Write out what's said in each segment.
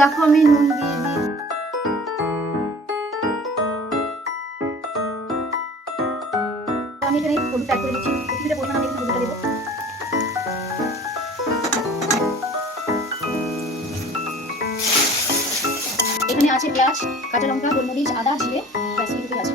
দেখো আমি নুন দিয়ে দিই। আমি এখানে হলুদ অ্যাড করে দিচ্ছি। কিছুটা পরিমাণ আমি হলুদটা দেবো। এখানে আছে পেঁয়াজ, কাঁচা লঙ্কা, গোলমরিচ, আদা, জিরে, ব্যাস, এটুকুই আছে।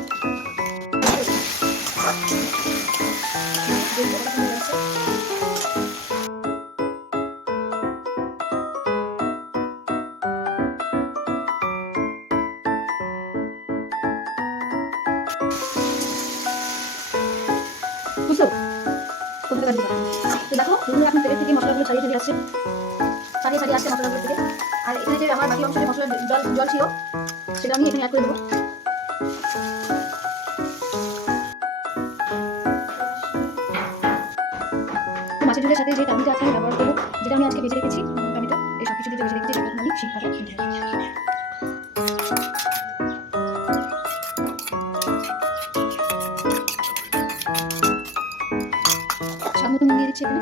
কাটবে তো দেখো বন্ধুরা এখন তেলের থেকে মশলাগুলো ছাড়িয়ে ছাড়িয়ে আসছে। ছাড়িয়ে ছাড়িয়ে যে আমার বাকি অংশে মশলার জল জল ছিল, সেটা আমি এখানে অ্যাড করে দেবো। মাছের ঝোলের সাথে যে টমেটো আছে, আমি ব্যবহার করব, যেটা আমি আজকে ভেজে রেখেছি টমেটো এই সব কিছু দিয়ে ভেজে রেখেছি আমি শিখতে দিচ্ছি এখানে?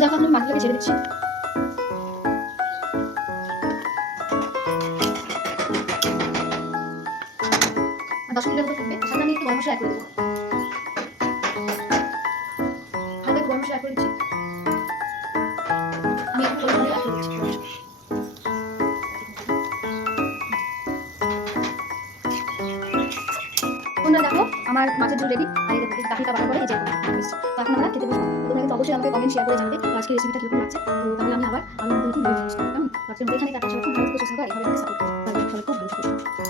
দেখো এখন মাছটাকে ছেড়ে দিচ্ছি। দশ মিনিটের ফুটবে সাথে আমি একটু গরম মশলা করে দেবো। হালকা গরম মশলা করে দিচ্ছি। আমি একটু পরিমাণে অ্যাড করে দিচ্ছি। আমার মাছের ঝোল রেডি আর এই দাখিটা বাটা করে এই যে এখন আমরা খেতে বসবো। তোমরা কিন্তু অবশ্যই আমাকে কমেন্ট শেয়ার করে জানাবে আজকে রেসিপিটা কীরকম লাগছে। তো তাহলে আমি আবার আরও নতুন নতুন ভিডিও তো আজকের মতো এখানে কাটা সবাই খুব ভালো